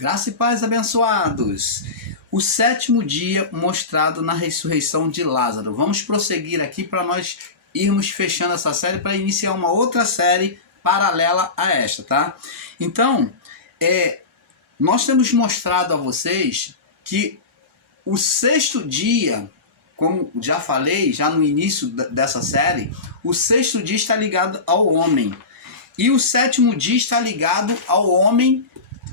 Graça e paz, abençoados. O sétimo dia mostrado na ressurreição de Lázaro. Vamos prosseguir aqui para nós irmos fechando essa série para iniciar uma outra série paralela a esta, tá? Então, nós temos mostrado a vocês que o sexto dia, como já falei, já no início dessa série, o sexto dia está ligado ao homem. E o sétimo dia está ligado ao homem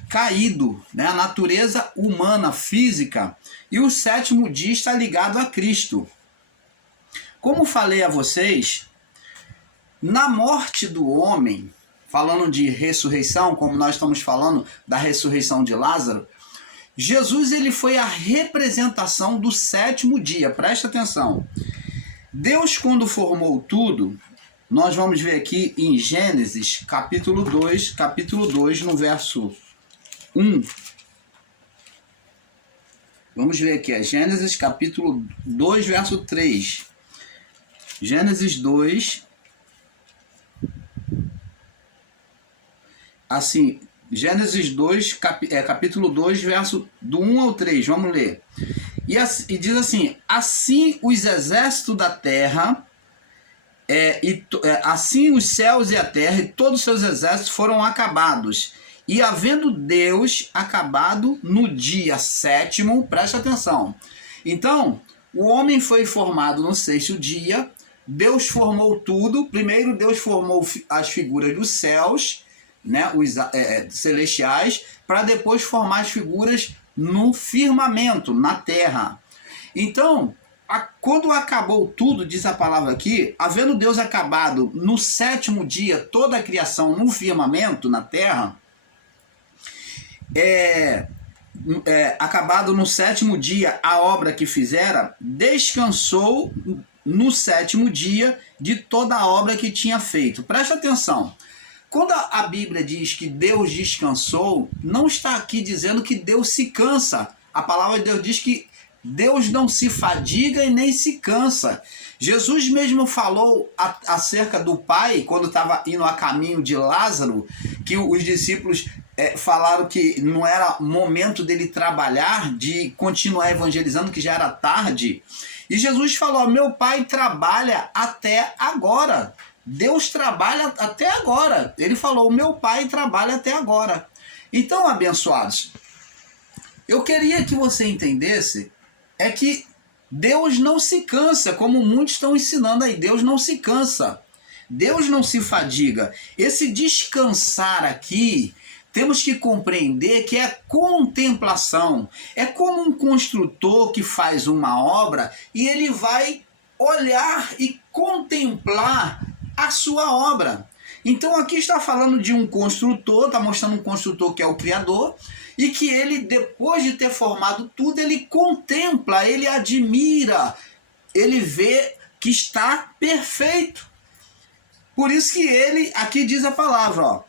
caído, né? A natureza humana, física. E o sétimo dia está ligado a Cristo. Como falei a vocês, na morte do homem, falando de ressurreição, como nós estamos falando da ressurreição de Lázaro, Jesus ele foi a representação do sétimo dia. Presta atenção. Deus, quando formou tudo, nós vamos ver aqui em Gênesis, capítulo 2, no verso 1. Vamos ver aqui, Gênesis capítulo 2, verso 3. Gênesis 2. Assim, Gênesis 2, capítulo 2, verso do 1 ao 3. Vamos ler. E diz assim: assim os exércitos da terra, assim os céus e a terra e todos os seus exércitos foram acabados. E havendo Deus acabado no dia sétimo, presta atenção. Então, o homem foi formado no sexto dia, Deus formou tudo. Primeiro Deus formou as figuras dos céus, né, os celestiais, para depois formar as figuras no firmamento, na terra. Então, quando acabou tudo, diz a palavra aqui, havendo Deus acabado no sétimo dia toda a criação no firmamento, na terra, acabado no sétimo dia a obra que fizera, descansou no sétimo dia de toda a obra que tinha feito. Presta atenção. Quando a Bíblia diz que Deus descansou, não está aqui dizendo que Deus se cansa. A palavra de Deus diz que Deus não se fadiga e nem se cansa. Jesus mesmo falou acerca do Pai, quando estava indo a caminho de Lázaro, que os discípulos falaram que não era momento dele trabalhar, de continuar evangelizando, que já era tarde. E Jesus falou: meu Pai trabalha até agora. Deus trabalha até agora. Ele falou: meu Pai trabalha até agora. Então, abençoados, eu queria que você entendesse que Deus não se cansa, como muitos estão ensinando aí. Deus não se cansa. Deus não se fadiga. Esse descansar aqui, temos que compreender que é contemplação. É como um construtor que faz uma obra e ele vai olhar e contemplar a sua obra. Então aqui está falando de um construtor, está mostrando um construtor que é o Criador, e que ele, depois de ter formado tudo, ele contempla, ele admira, ele vê que está perfeito. Por isso que ele, aqui diz a palavra, ó,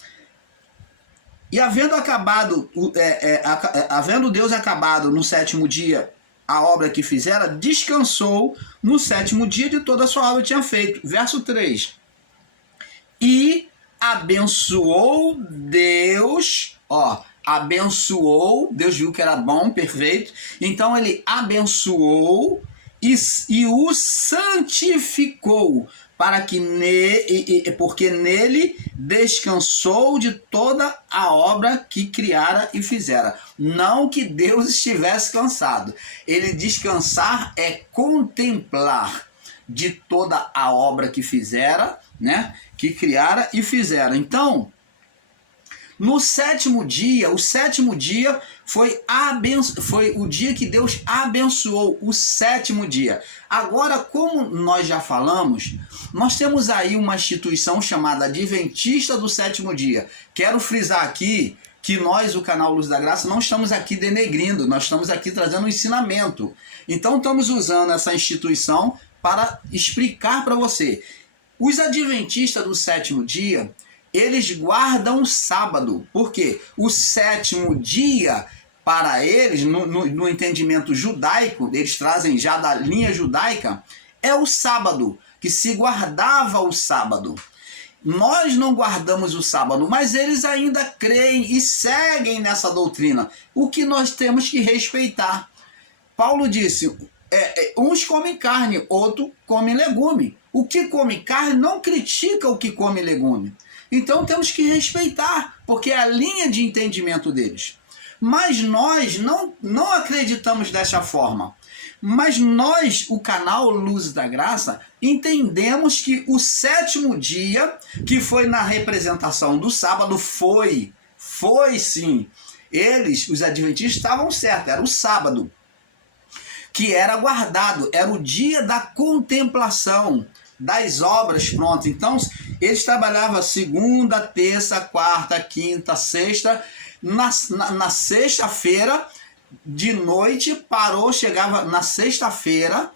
e havendo Deus acabado no sétimo dia a obra que fizera, descansou no sétimo dia de toda a sua obra que tinha feito. Verso 3. E abençoou Deus, abençoou, Deus viu que era bom, perfeito, então ele abençoou e o santificou, porque nele descansou de toda a obra que criara e fizera. Não que Deus estivesse cansado. Ele descansar é contemplar de toda a obra que fizera, né? Que criara e fizera. Então, no sétimo dia, o sétimo dia foi o dia que Deus abençoou, o sétimo dia. Agora, como nós já falamos, nós temos aí uma instituição chamada Adventista do Sétimo Dia. Quero frisar aqui que nós, o canal Luz da Graça, não estamos aqui denegrindo, nós estamos aqui trazendo um ensinamento. Então, estamos usando essa instituição para explicar para você. Os Adventistas do Sétimo Dia, eles guardam o sábado. Por quê? O sétimo dia, para eles, no entendimento judaico, eles trazem já da linha judaica, é o sábado, que se guardava o sábado. nós não guardamos o sábado, mas eles ainda creem e seguem nessa doutrina, o que nós temos que respeitar. Paulo disse, uns comem carne, outro come legume. O que come carne não critica o que come legume. Então temos que respeitar, porque é a linha de entendimento deles. Mas nós não acreditamos dessa forma. Mas nós, o canal Luz da Graça, entendemos que o sétimo dia, que foi na representação do sábado, foi sim. Eles, os adventistas, estavam certos, era o sábado, que era guardado, era o dia da contemplação das obras prontas. Então, eles trabalhavam segunda, terça, quarta, quinta, sexta. Na sexta-feira, de noite, parou, chegava na sexta-feira,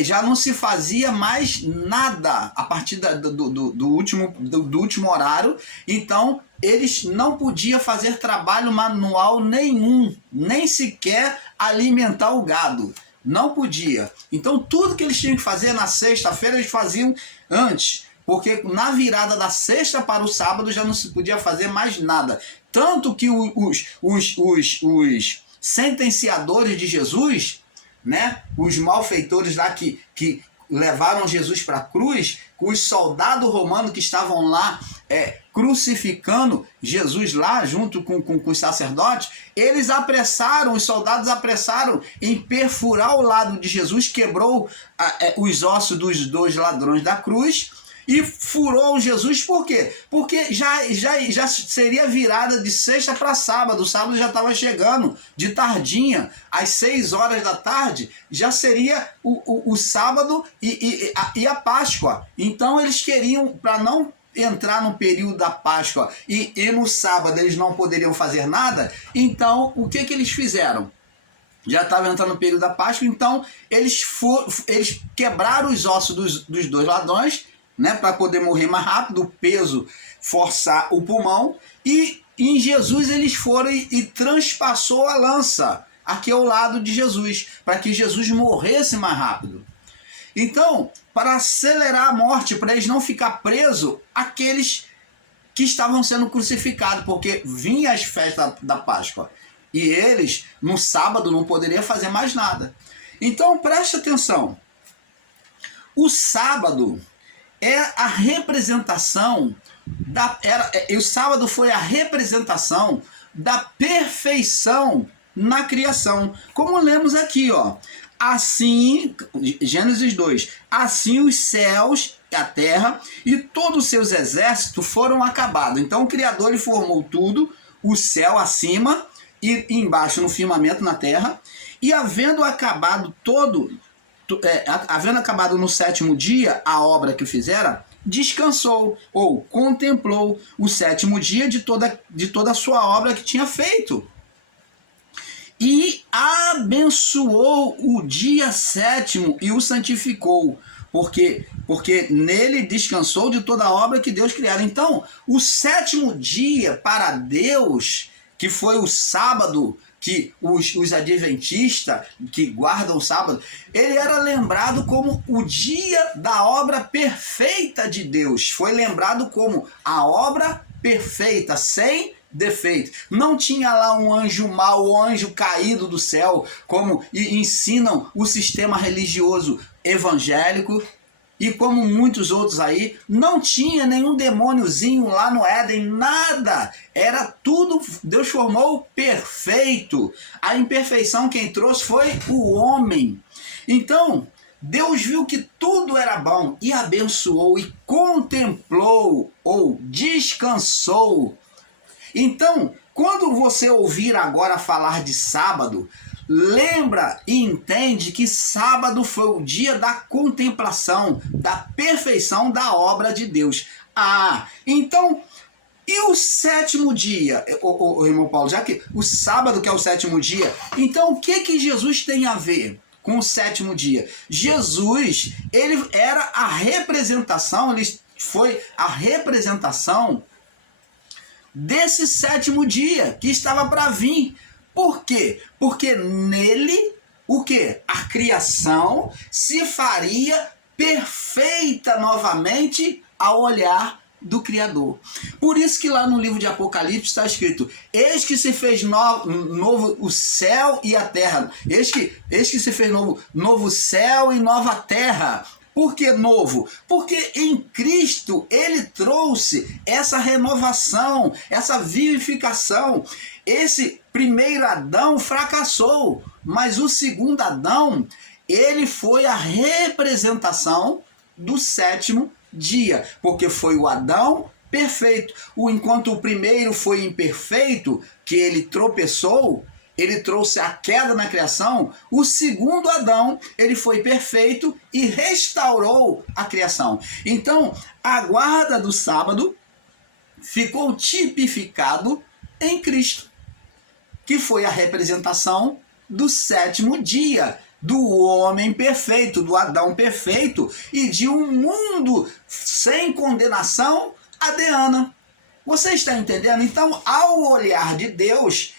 já não se fazia mais nada a partir do último horário. Então, eles não podiam fazer trabalho manual nenhum, nem sequer alimentar o gado. Não podia. Então, tudo que eles tinham que fazer na sexta-feira, eles faziam antes. Porque na virada da sexta para o sábado já não se podia fazer mais nada. Tanto que os sentenciadores de Jesus, né, os malfeitores lá que levaram Jesus para a cruz, os soldados romanos que estavam lá crucificando Jesus lá junto com os sacerdotes, os soldados apressaram em perfurar o lado de Jesus, quebrou os ossos dos dois ladrões da cruz e furou Jesus. Por quê? Porque já seria virada de sexta para sábado. O sábado já estava chegando de tardinha, às 6 horas da tarde, já seria o sábado e a Páscoa. Então eles queriam, para não entrar no período da Páscoa e no sábado eles não poderiam fazer nada, então o que eles fizeram? Já estava entrando no período da Páscoa, então eles quebraram os ossos dos dois ladrões, né, para poder morrer mais rápido, o peso forçar o pulmão, e em Jesus eles foram e transpassou a lança aqui ao lado de Jesus, para que Jesus morresse mais rápido. Então, para acelerar a morte, para eles não ficar presos, aqueles que estavam sendo crucificados, porque vinha as festas da Páscoa, e eles no sábado não poderiam fazer mais nada. Então preste atenção, o sábado é a representação o sábado foi a representação da perfeição na criação. Como lemos aqui, ó. Assim, Gênesis 2, assim os céus, a terra e todos os seus exércitos foram acabados. Então o Criador ele formou tudo, o céu acima e embaixo no firmamento na terra, e havendo acabado no sétimo dia a obra que fizera, descansou ou contemplou o sétimo dia de toda a sua obra que tinha feito. E abençoou o dia sétimo e o santificou, porque nele descansou de toda a obra que Deus criara. Então, o sétimo dia para Deus, que foi o sábado, que os adventistas que guardam o sábado, ele era lembrado como o dia da obra perfeita de Deus. Foi lembrado como a obra perfeita, sem defeito. Não tinha lá um anjo mau, um anjo caído do céu, como ensinam o sistema religioso evangélico, e como muitos outros aí. Não tinha nenhum demôniozinho lá no Éden, nada. Era tudo, Deus formou perfeito. A imperfeição quem trouxe foi o homem. Então, Deus viu que tudo era bom e abençoou e contemplou ou descansou. Então, quando você ouvir agora falar de sábado, lembra e entende que sábado foi o dia da contemplação, da perfeição da obra de Deus. Então, e o sétimo dia, o irmão Paulo, já que o sábado que é o sétimo dia, então o que Jesus tem a ver com o sétimo dia? Jesus, ele era a representação, ele foi a representação desse sétimo dia que estava para vir. Por quê? Porque nele, o quê? A criação se faria perfeita novamente ao olhar do Criador. Por isso que lá no livro de Apocalipse está escrito: eis que se fez novo o céu e a terra. Eis que se fez novo céu e nova terra. Por que novo? Porque em Cristo ele trouxe essa renovação, essa vivificação. Esse primeiro Adão fracassou, mas o segundo Adão, ele foi a representação do sétimo dia, porque foi o Adão perfeito. Enquanto o primeiro foi imperfeito, que ele tropeçou, ele trouxe a queda na criação, o segundo Adão, ele foi perfeito e restaurou a criação. Então, a guarda do sábado ficou tipificado em Cristo, que foi a representação do sétimo dia, do homem perfeito, do Adão perfeito e de um mundo sem condenação adriana. Você está entendendo? Então, ao olhar de Deus,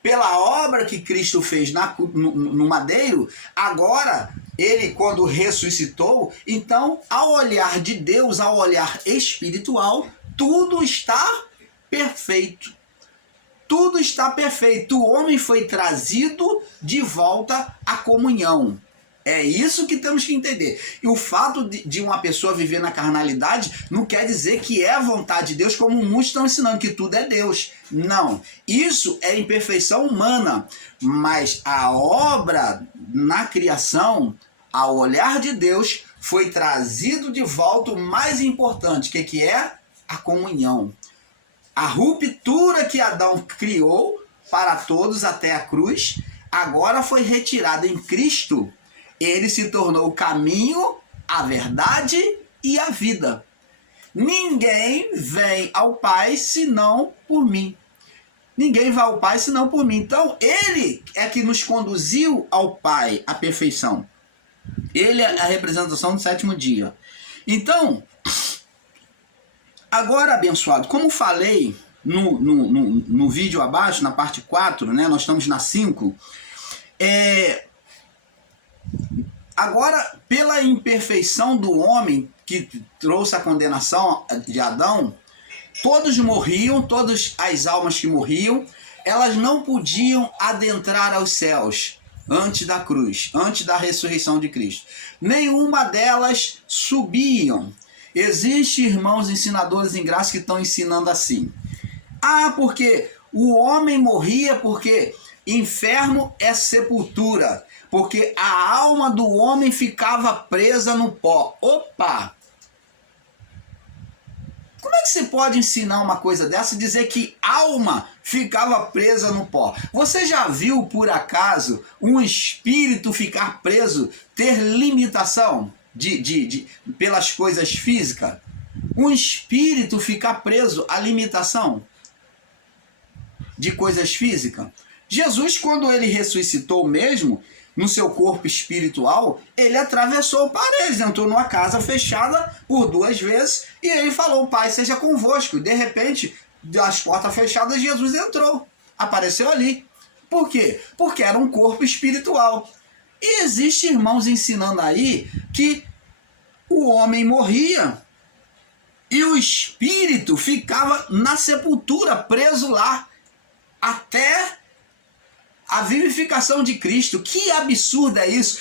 pela obra que Cristo fez no madeiro, agora, ele quando ressuscitou, então, ao olhar de Deus, ao olhar espiritual, tudo está perfeito. Tudo está perfeito. O homem foi trazido de volta à comunhão. É isso que temos que entender. E o fato de uma pessoa viver na carnalidade não quer dizer que é a vontade de Deus, como muitos estão ensinando, que tudo é Deus. Não. Isso é imperfeição humana. Mas a obra na criação, ao olhar de Deus, foi trazido de volta o mais importante, que é a comunhão. A ruptura que Adão criou para todos até a cruz, agora foi retirada em Cristo. Ele se tornou o caminho, a verdade e a vida. Ninguém vem ao Pai senão por mim. Ninguém vai ao Pai senão por mim. Então, ele é que nos conduziu ao Pai, à perfeição. Ele é a representação do sétimo dia. Então, agora, abençoado, como falei no vídeo abaixo, na parte 4, né, nós estamos na 5, agora, pela imperfeição do homem que trouxe a condenação de Adão, todos morriam, todas as almas que morriam, elas não podiam adentrar aos céus antes da cruz, antes da ressurreição de Cristo. Nenhuma delas subiam. Existem irmãos ensinadores em graça que estão ensinando assim. Porque o homem morria porque inferno é sepultura, porque a alma do homem ficava presa no pó. Opa! Como é que você pode ensinar uma coisa dessa e dizer que alma ficava presa no pó? Você já viu, por acaso, um espírito ficar preso, ter limitação pelas coisas físicas? Um espírito ficar preso à limitação de coisas físicas? Jesus, quando ele ressuscitou mesmo, no seu corpo espiritual, ele atravessou paredes, entrou numa casa fechada por 2 vezes e ele falou: Pai, seja convosco. De repente, das portas fechadas, Jesus entrou, apareceu ali. Por quê? Porque era um corpo espiritual. E existe irmãos ensinando aí que o homem morria e o espírito ficava na sepultura, preso lá, até a vivificação de Cristo. Que absurdo é isso?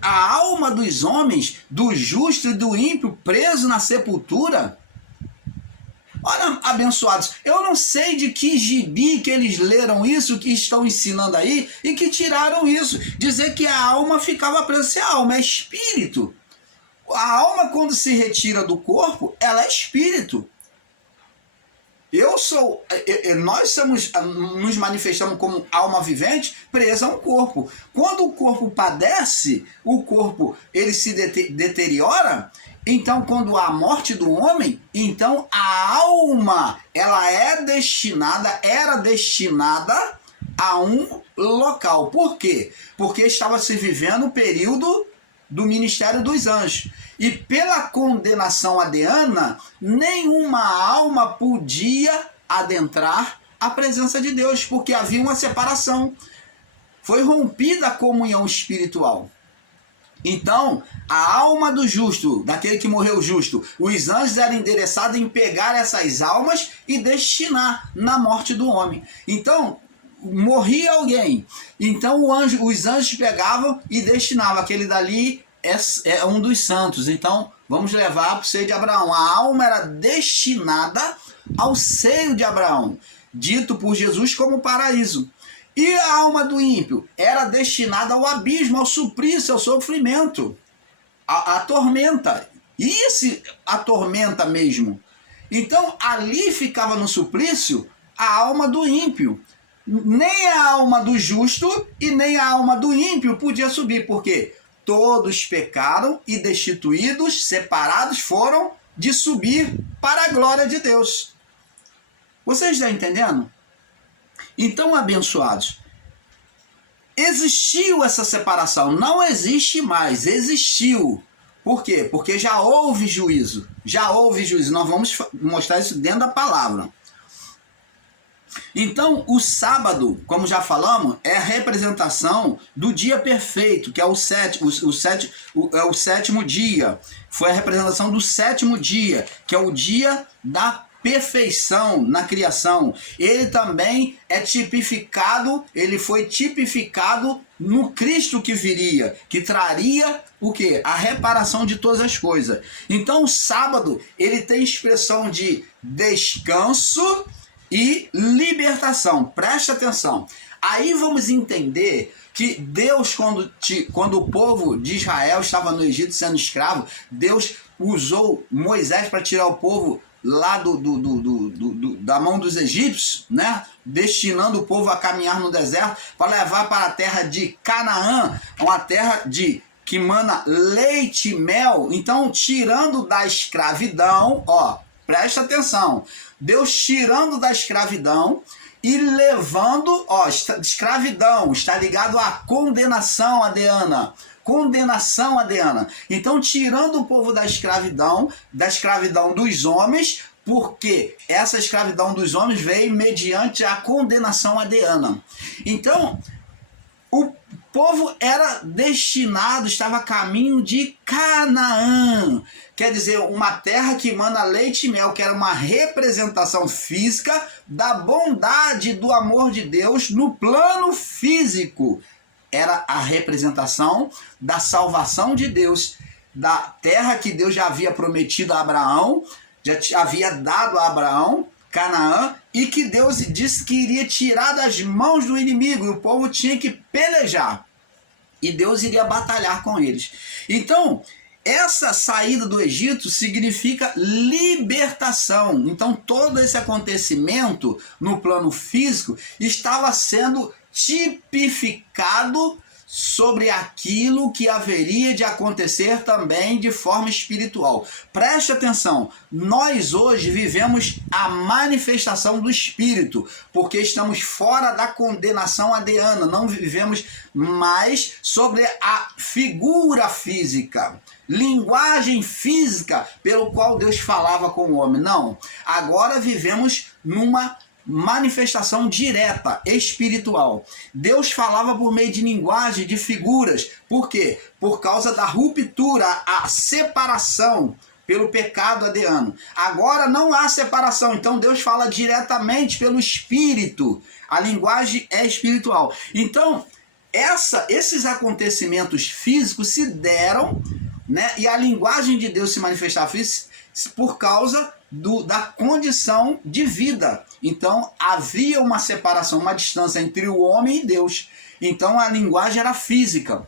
A alma dos homens, do justo e do ímpio, preso na sepultura. Olha, abençoados, eu não sei de que gibi que eles leram isso, que estão ensinando aí, e que tiraram isso. Dizer que a alma ficava presa. Se a alma é espírito, a alma, quando se retira do corpo, ela é espírito. Nós nos manifestamos como alma vivente presa a um corpo. Quando o corpo padece, o corpo ele se deteriora. Então, quando há a morte do homem, então a alma ela era destinada a um local. Por quê? Porque estava se vivendo o período do ministério dos anjos. E pela condenação adriana, nenhuma alma podia adentrar a presença de Deus, porque havia uma separação. Foi rompida a comunhão espiritual. Então, a alma do justo, daquele que morreu justo, os anjos eram endereçados em pegar essas almas e destinar na morte do homem. Então, morria alguém, então os anjos pegavam e destinavam. Aquele dali é um dos santos, então vamos levar para o seio de Abraão. A alma era destinada ao seio de Abraão, dito por Jesus como paraíso. E a alma do ímpio era destinada ao abismo, ao suplício, ao sofrimento, a tormenta. Isso atormenta mesmo. Então ali ficava no suplício a alma do ímpio. Nem a alma do justo e nem a alma do ímpio podia subir, porque todos pecaram e destituídos, separados foram de subir para a glória de Deus. Vocês estão entendendo? Então, abençoados, existiu essa separação, não existe mais, existiu. Por quê? Porque já houve juízo, nós vamos mostrar isso dentro da palavra. Então, o sábado, como já falamos, é a representação do dia perfeito, que é o sétimo dia. Foi a representação do sétimo dia, que é o dia da perfeição na criação. Ele também é tipificado, ele foi tipificado no Cristo que viria, que traria o quê? A reparação de todas as coisas. Então, o sábado, ele tem expressão de descanso e libertação. Preste atenção. Aí vamos entender que Deus, quando o povo de Israel estava no Egito sendo escravo, Deus usou Moisés para tirar o povo lá da mão dos egípcios, né? Destinando o povo a caminhar no deserto para levar para a terra de Canaã, uma terra que mana leite e mel. Então, tirando da escravidão, presta atenção, Deus tirando da escravidão e levando, escravidão, está ligado à condenação, Adeana. Condenação, Adeana. Então, tirando o povo da escravidão dos homens, porque essa escravidão dos homens veio mediante a condenação, Adeana. Então, o povo era destinado, estava a caminho de Canaã. Quer dizer, uma terra que emana leite e mel, que era uma representação física da bondade do amor de Deus no plano físico. Era a representação da salvação de Deus, da terra que Deus já havia prometido a Abraão, já havia dado a Abraão, Canaã, e que Deus disse que iria tirar das mãos do inimigo, e o povo tinha que pelejar, e Deus iria batalhar com eles. Então, essa saída do Egito significa libertação. Então, todo esse acontecimento no plano físico estava sendo tipificado sobre aquilo que haveria de acontecer também de forma espiritual. Preste atenção, nós hoje vivemos a manifestação do Espírito, porque estamos fora da condenação adeana, não vivemos mais sobre a figura física, linguagem física pelo qual Deus falava com o homem. Não, agora vivemos numa manifestação direta, espiritual. Deus falava por meio de linguagem, de figuras. Por quê? Por causa da ruptura, a separação pelo pecado adeano. Agora não há separação, então Deus fala diretamente pelo Espírito. A linguagem é espiritual. Então, esses acontecimentos físicos se deram, né? E a linguagem de Deus se manifestar por causa da condição de vida. Então havia uma separação, uma distância entre o homem e Deus. Então a linguagem era física.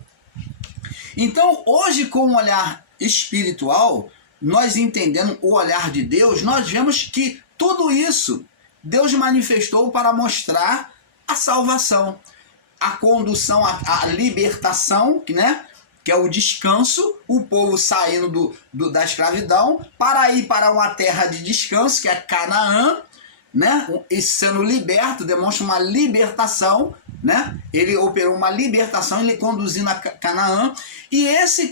Então hoje, com o olhar espiritual, nós entendendo o olhar de Deus, nós vemos que tudo isso Deus manifestou para mostrar a salvação, a condução, a libertação, né? Que é o descanso, o povo saindo da escravidão para ir para uma terra de descanso, que é Canaã, né? E sendo liberto, demonstra uma libertação, né? Ele operou uma libertação, ele conduzindo a Canaã, e essa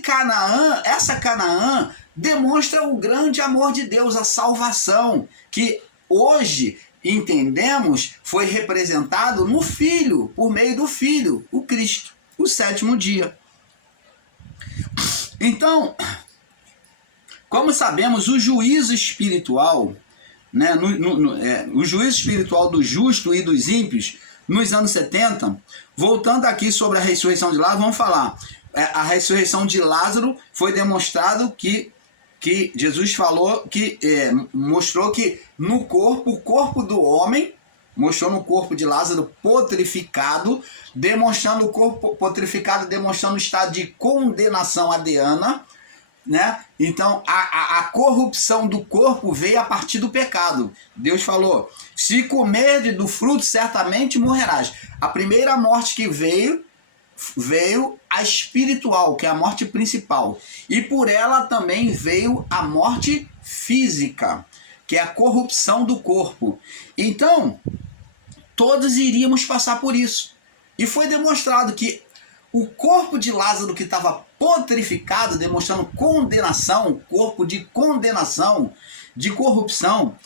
Canaã demonstra o grande amor de Deus, a salvação, que hoje entendemos foi representado no Filho, por meio do Filho, o Cristo, o sétimo dia. Então, como sabemos, o juízo espiritual, né, o juízo espiritual do justo e dos ímpios, nos anos 70, voltando aqui sobre a ressurreição de Lázaro, vamos falar. A ressurreição de Lázaro foi demonstrado que Jesus falou, mostrou que no corpo, o corpo do homem, mostrou no corpo de Lázaro potrificado, demonstrando o corpo potrificado, demonstrando o estado de condenação adeana, né? Então a corrupção do corpo veio a partir do pecado. Deus falou: se comerdes do fruto, certamente morrerás. A primeira morte que veio a espiritual, que é a morte principal, e por ela também veio a morte física, que é a corrupção do corpo. Então todos iríamos passar por isso, e foi demonstrado que o corpo de Lázaro, que estava potrificado, demonstrando condenação, corpo de condenação, de corrupção,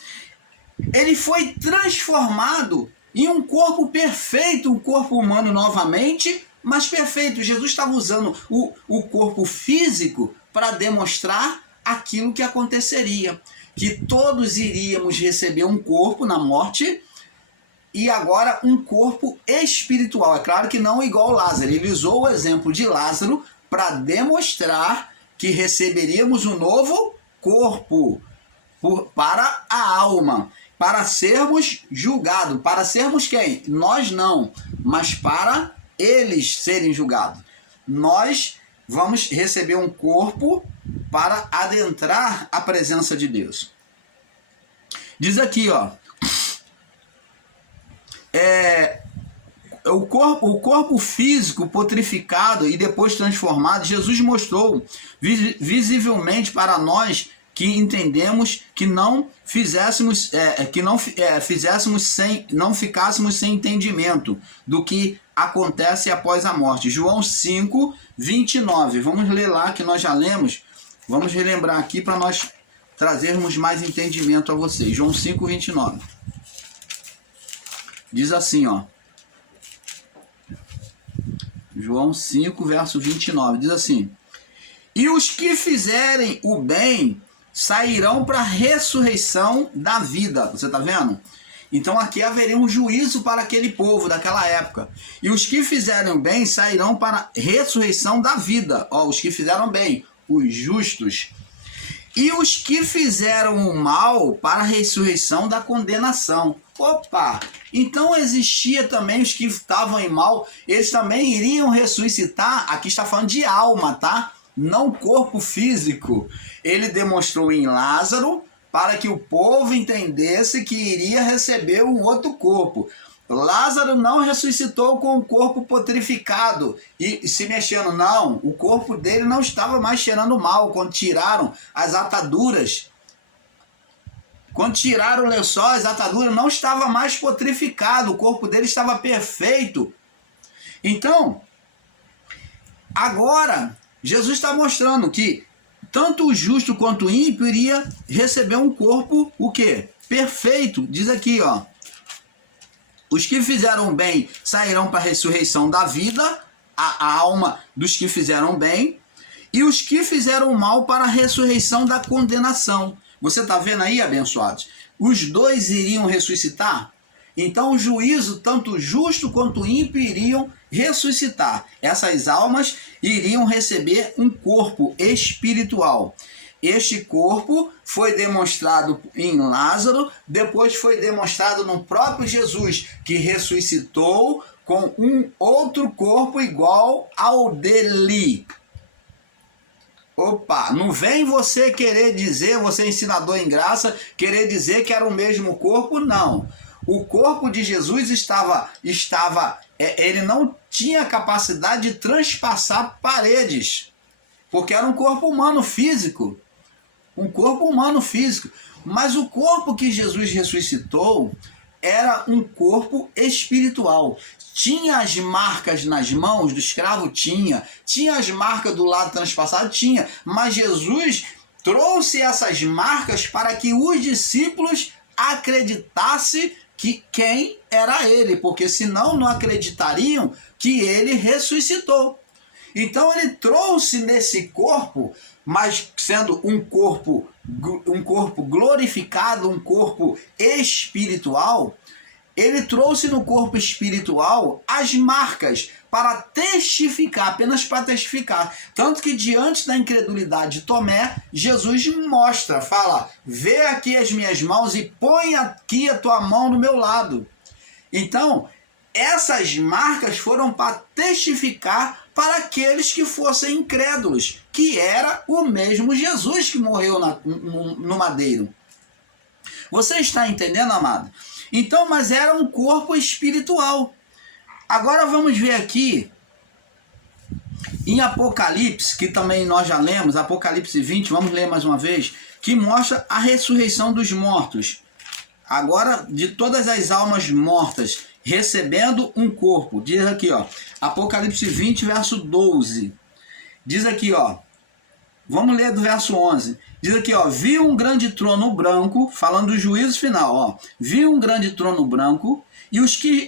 ele foi transformado em um corpo perfeito, um corpo humano novamente, mas perfeito. Jesus estava usando o corpo físico para demonstrar aquilo que aconteceria, que todos iríamos receber um corpo na morte, e agora um corpo espiritual. É claro que não igual Lázaro. Ele usou o exemplo de Lázaro para demonstrar que receberíamos um novo corpo para a alma, para sermos julgados. Para sermos quem? Nós não, mas para eles serem julgados. Nós vamos receber um corpo para adentrar a presença de Deus. Diz aqui, ó. O corpo físico potrificado e depois transformado, Jesus mostrou visivelmente para nós que entendemos que não ficássemos sem entendimento do que acontece após a morte. João 5, 29. Vamos ler lá, que nós já lemos. Vamos relembrar aqui para nós trazermos mais entendimento a vocês. João 5, 29. Diz assim, ó. João 5, verso 29. Diz assim: e os que fizerem o bem sairão para a ressurreição da vida. Você está vendo? Então aqui haveria um juízo para aquele povo daquela época. E os que fizerem o bem sairão para a ressurreição da vida. Ó, os que fizeram bem, os justos. E os que fizeram o mal para a ressurreição da condenação. Opa! Então existia também os que estavam em mal, eles também iriam ressuscitar. Aqui está falando de alma, tá? Não corpo físico. Ele demonstrou em Lázaro para que o povo entendesse que iria receber um outro corpo. Lázaro não ressuscitou com o corpo potrificado e se mexendo, não. O corpo dele não estava mais cheirando mal quando tiraram as ataduras. Quando tiraram o lençol, as ataduras não estava mais potrificado, o corpo dele estava perfeito. Então, agora, Jesus está mostrando que tanto o justo quanto o ímpio iria receber um corpo, o quê? Perfeito. Diz aqui, ó. Os que fizeram bem sairão para a ressurreição da vida, a alma dos que fizeram bem, e os que fizeram mal para a ressurreição da condenação. Você está vendo aí, abençoados? Os dois iriam ressuscitar? Então o juízo, tanto justo quanto ímpio, iriam ressuscitar. Essas almas iriam receber um corpo espiritual. Este corpo foi demonstrado em Lázaro, depois foi demonstrado no próprio Jesus, que ressuscitou com um outro corpo igual ao dele. Opa, não vem você querer dizer, você ensinador em graça, querer dizer que era o mesmo corpo, não. O corpo de Jesus ele não tinha capacidade de transpassar paredes, porque era um corpo humano físico. Um corpo humano físico. Mas o corpo que Jesus ressuscitou era um corpo espiritual. Tinha as marcas nas mãos do escravo? Tinha as marcas do lado transpassado? Tinha. Mas Jesus trouxe essas marcas para que os discípulos acreditassem que quem era ele, porque senão não acreditariam que ele ressuscitou. Então ele trouxe nesse corpo, mas sendo um corpo glorificado, um corpo espiritual, ele trouxe no corpo espiritual as marcas para testificar, apenas para testificar. Tanto que diante da incredulidade de Tomé, Jesus mostra, fala, vê aqui as minhas mãos e põe aqui a tua mão no meu lado. Então, essas marcas foram para testificar para aqueles que fossem incrédulos, que era o mesmo Jesus que morreu no madeiro. Você está entendendo, amado? Então, mas era um corpo espiritual. Agora vamos ver aqui em Apocalipse, que também nós já lemos, Apocalipse 20, vamos ler mais uma vez, que mostra a ressurreição dos mortos. Agora, de todas as almas mortas, recebendo um corpo. Diz aqui, ó, Apocalipse 20, verso 12. Diz aqui, ó, vamos ler do verso 11. Diz aqui, ó, vi um grande trono branco, falando do juízo final, ó. Vi um grande trono branco, e os que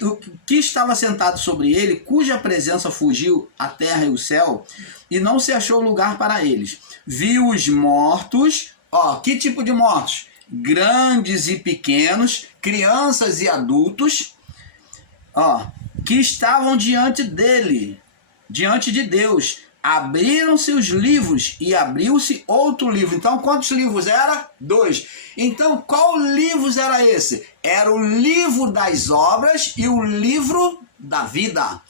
estava sentado sobre ele, cuja presença fugiu a terra e o céu, e não se achou lugar para eles. Vi os mortos, ó, que tipo de mortos? Grandes e pequenos, crianças e adultos, ó, que estavam diante dele, diante de Deus. Abriram-se os livros e abriu-se outro livro. Então, quantos livros era? 2. Então, qual livros era esse? Era o livro das obras e o livro da vida.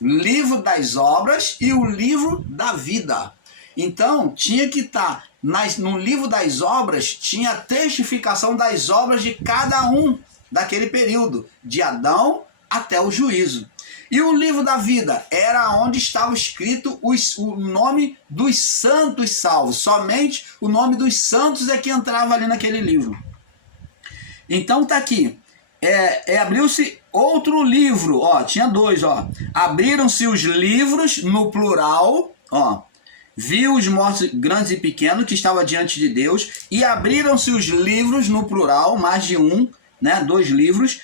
Livro das obras e o livro da vida. Então, tinha que estar no livro das obras, tinha a testificação das obras de cada um daquele período, de Adão até o juízo. E o livro da vida era onde estava escrito o nome dos santos salvos. Somente o nome dos santos é que entrava ali naquele livro. Então tá aqui. Abriu-se outro livro. Ó, tinha 2, ó. Abriram-se os livros no plural, ó. Viu os mortos grandes e pequenos que estavam diante de Deus. E abriram-se os livros no plural, mais de um, né? 2 livros.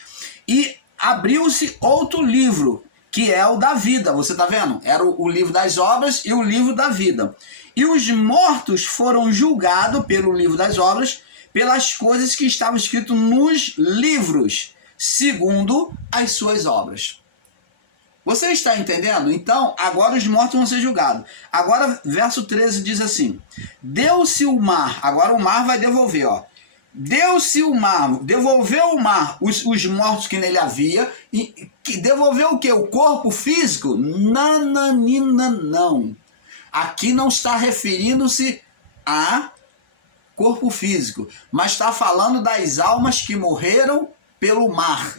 E abriu-se outro livro, que é o da vida, você tá vendo? Era o livro das obras e o livro da vida. E os mortos foram julgados pelo livro das obras, pelas coisas que estavam escritas nos livros, segundo as suas obras. Você está entendendo? Então, agora os mortos vão ser julgados. Agora, verso 13 diz assim, deu-se o mar, agora o mar vai devolver, ó. Deu-se o mar, devolveu o mar os mortos que nele havia, e que devolveu o quê? O corpo físico? Nananina, não. Aqui não está referindo-se a corpo físico, mas está falando das almas que morreram pelo mar,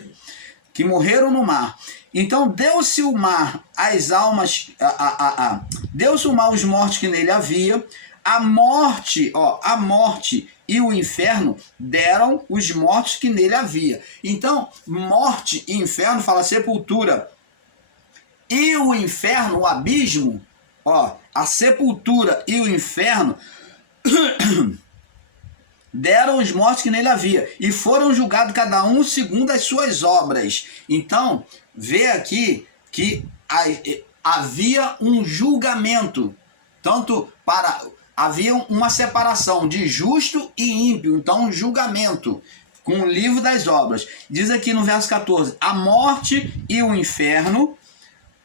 que morreram no mar. Então deu-se o mar as almas, deu-se o mar os mortos que nele havia, a morte, ó, a morte e o inferno deram os mortos que nele havia. Então, morte e inferno fala sepultura. E o inferno, o abismo, ó, a sepultura e o inferno deram os mortos que nele havia. E foram julgados cada um segundo as suas obras. Então, vê aqui que havia um julgamento, tanto para... Havia uma separação de justo e ímpio, então um julgamento com o livro das obras. Diz aqui no verso 14, a morte e o inferno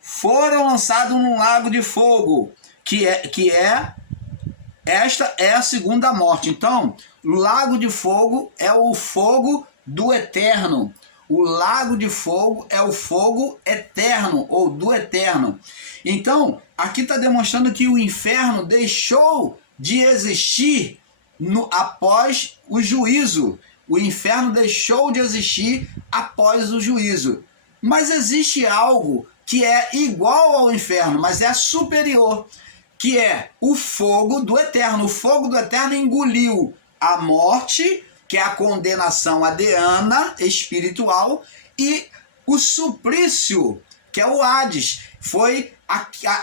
foram lançados num lago de fogo, esta é a segunda morte. Então, o lago de fogo é o fogo do eterno. O lago de fogo é o fogo eterno, ou do eterno. Então, aqui está demonstrando que o inferno deixou de existir após o juízo. O inferno deixou de existir após o juízo. Mas existe algo que é igual ao inferno, mas é superior, que é o fogo do eterno. O fogo do eterno engoliu a morte, que é a condenação adeana, espiritual, e o suplício, que é o Hades. Foi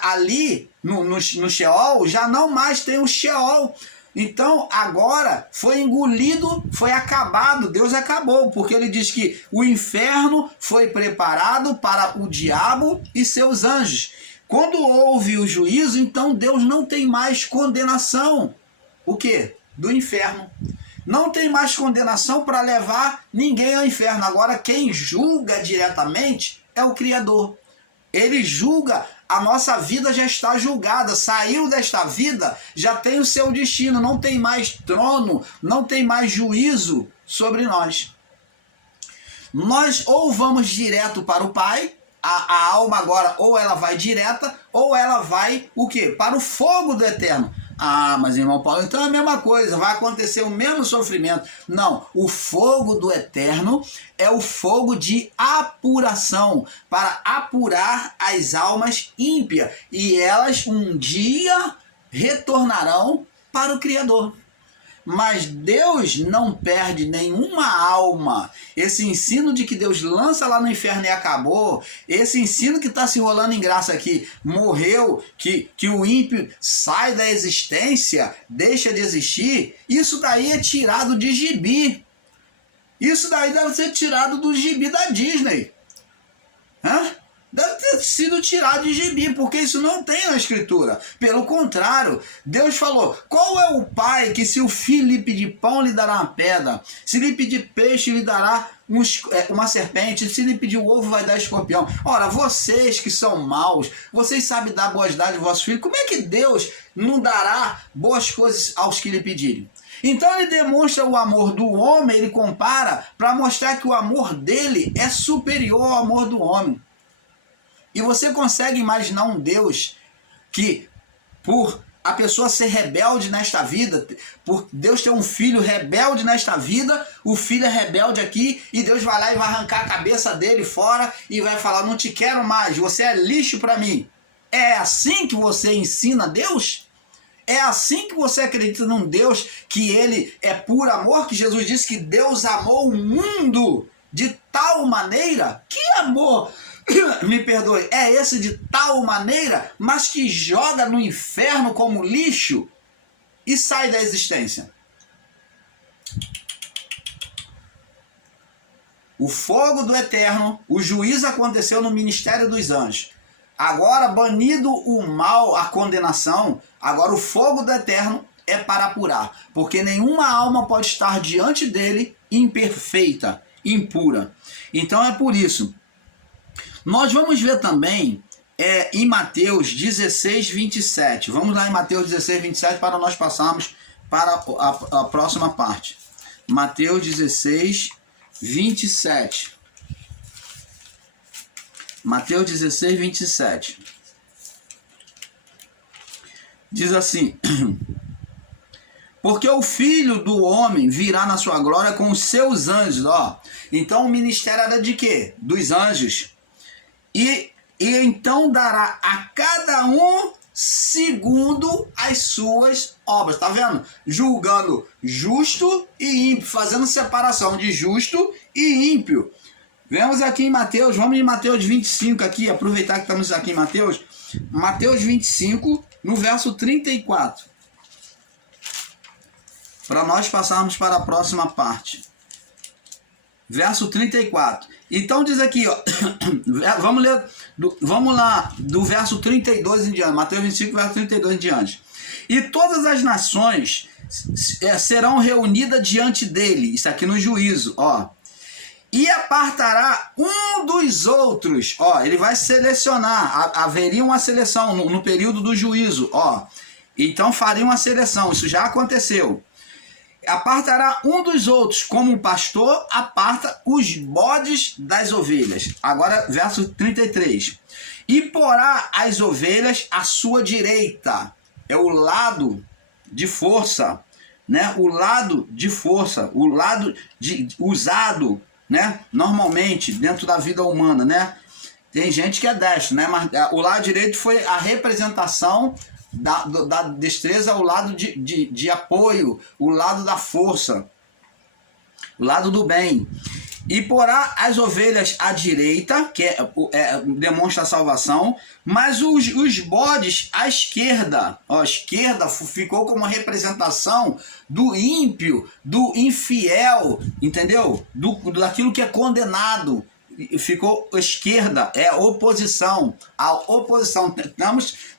ali no Sheol, já não mais tem o Sheol. Então agora foi engolido, foi acabado, Deus acabou, porque ele diz que o inferno foi preparado para o diabo e seus anjos. Quando houve o juízo, então Deus não tem mais condenação. O quê? Do inferno. Não tem mais condenação para levar ninguém ao inferno. Agora, quem julga diretamente é o Criador. Ele julga, a nossa vida já está julgada, saiu desta vida, já tem o seu destino, não tem mais trono, não tem mais juízo sobre nós. Nós ou vamos direto para o Pai, a alma agora ou ela vai direta, ou ela vai o quê? Para o fogo do eterno. Ah, mas irmão Paulo, então é a mesma coisa, vai acontecer o mesmo sofrimento. Não, o fogo do eterno é o fogo de apuração, para apurar as almas ímpias, e elas um dia retornarão para o Criador. Mas Deus não perde nenhuma alma. Esse ensino de que Deus lança lá no inferno e acabou, esse ensino que está se rolando em graça aqui, morreu, que o ímpio sai da existência, deixa de existir, isso daí é tirado de gibi. Isso daí deve ser tirado do gibi da Disney. Hã? Deve ter sido tirado de gibi, porque isso não tem na Escritura. Pelo contrário, Deus falou: qual é o pai que, se o filho lhe pedir pão, lhe dará uma pedra? Se lhe pedir peixe, lhe dará uma serpente? Se lhe pedir ovo, vai dar escorpião? Ora, vocês que são maus, vocês sabem dar boas dádivas aos vossos filhos, como é que Deus não dará boas coisas aos que lhe pedirem? Então ele demonstra o amor do homem, ele compara para mostrar que o amor dele é superior ao amor do homem. E você consegue imaginar um Deus que, por a pessoa ser rebelde nesta vida, por Deus ter um filho rebelde nesta vida, o filho é rebelde aqui, e Deus vai lá e vai arrancar a cabeça dele fora e vai falar: não te quero mais, você é lixo para mim. É assim que você ensina Deus? É assim que você acredita num Deus que ele é puro amor? Que Jesus disse que Deus amou o mundo de tal maneira? Que amor, me perdoe, é esse de tal maneira, mas que joga no inferno como lixo e sai da existência? O fogo do eterno, o juízo aconteceu no ministério dos anjos. Agora, banido o mal, a condenação, agora o fogo do eterno é para apurar, porque nenhuma alma pode estar diante dele imperfeita, impura. Então é por isso. Nós vamos ver também em Mateus 16, 27. Vamos lá em Mateus 16, 27 para nós passarmos para a próxima parte. Mateus 16, 27. Mateus 16, 27. Diz assim: porque o Filho do Homem virá na sua glória com os seus anjos. Ó. Então o ministério era de quê? Dos anjos. E então dará a cada um segundo as suas obras. Tá vendo? Julgando justo e ímpio, fazendo separação de justo e ímpio. Vemos aqui em Mateus, vamos em Mateus 25 aqui, aproveitar que estamos aqui em Mateus. Mateus 25, no verso 34. Para nós passarmos para a próxima parte. Verso 34. Então diz aqui, ó, vamos lá do verso 32 em diante, Mateus 25, verso 32 em diante. E todas as nações serão reunidas diante dele, isso aqui no juízo, ó. E apartará um dos outros, ó, ele vai selecionar, haveria uma seleção no período do juízo, ó. Então faria uma seleção, isso já aconteceu. Apartará um dos outros, como o pastor aparta os bodes das ovelhas. Agora, verso 33. E porá as ovelhas à sua direita. É o lado de força, né? O lado de força, o lado usado, né? Normalmente, dentro da vida humana, né? Tem gente que é destro, né? Mas o lado direito foi a representação da destreza, o lado de apoio, o lado da força, o lado do bem. E porá as ovelhas à direita, que demonstra a salvação, mas os bodes à esquerda. Ó, a esquerda ficou como uma representação do ímpio, do infiel, entendeu? Daquilo que é condenado. ficou esquerda, é oposição. A oposição.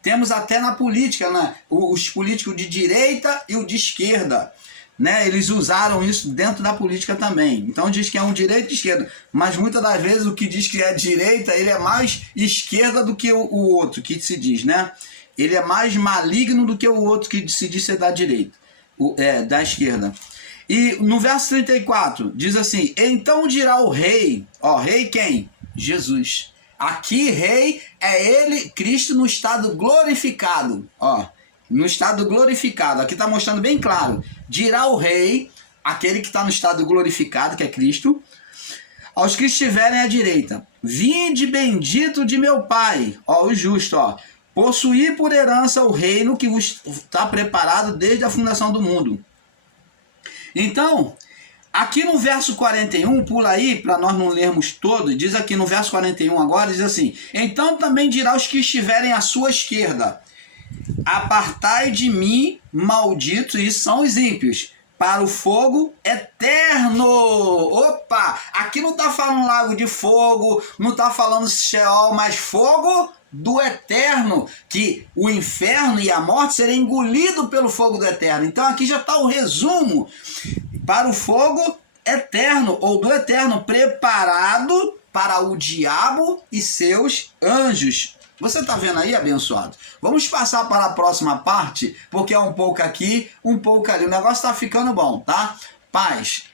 Temos até na política, né? Os políticos de direita e o de esquerda. Né, eles usaram isso dentro da política também. Então diz que é um direita e esquerda, mas muitas das vezes o que diz que é direita, ele é mais esquerda do que o outro, que se diz, né? Ele é mais maligno do que o outro que se diz ser da direita, da esquerda. E no verso 34, diz assim, então dirá o rei, ó, rei quem? Jesus. Aqui rei é ele, Cristo no estado glorificado, ó. No estado glorificado, aqui está mostrando bem claro, dirá o rei, aquele que está no estado glorificado, que é Cristo, aos que estiverem à direita, vinde bendito de meu Pai, ó, o justo, ó, possuir por herança o reino que vos está preparado desde a fundação do mundo. Então, aqui no verso 41, pula aí, para nós não lermos todo, diz aqui no verso 41 agora, diz assim, então também dirá os que estiverem à sua esquerda, apartai de mim, malditos, e são os ímpios, para o fogo eterno. Opa! Aqui não está falando lago de fogo, não está falando Sheol, mas fogo do eterno, que o inferno e a morte serão engolidos pelo fogo do eterno. Então aqui já está o resumo, para o fogo eterno, ou do eterno, preparado para o diabo e seus anjos. Você está vendo aí, abençoado? Vamos passar para a próxima parte, porque é um pouco aqui, um pouco ali. O negócio está ficando bom, tá? Paz.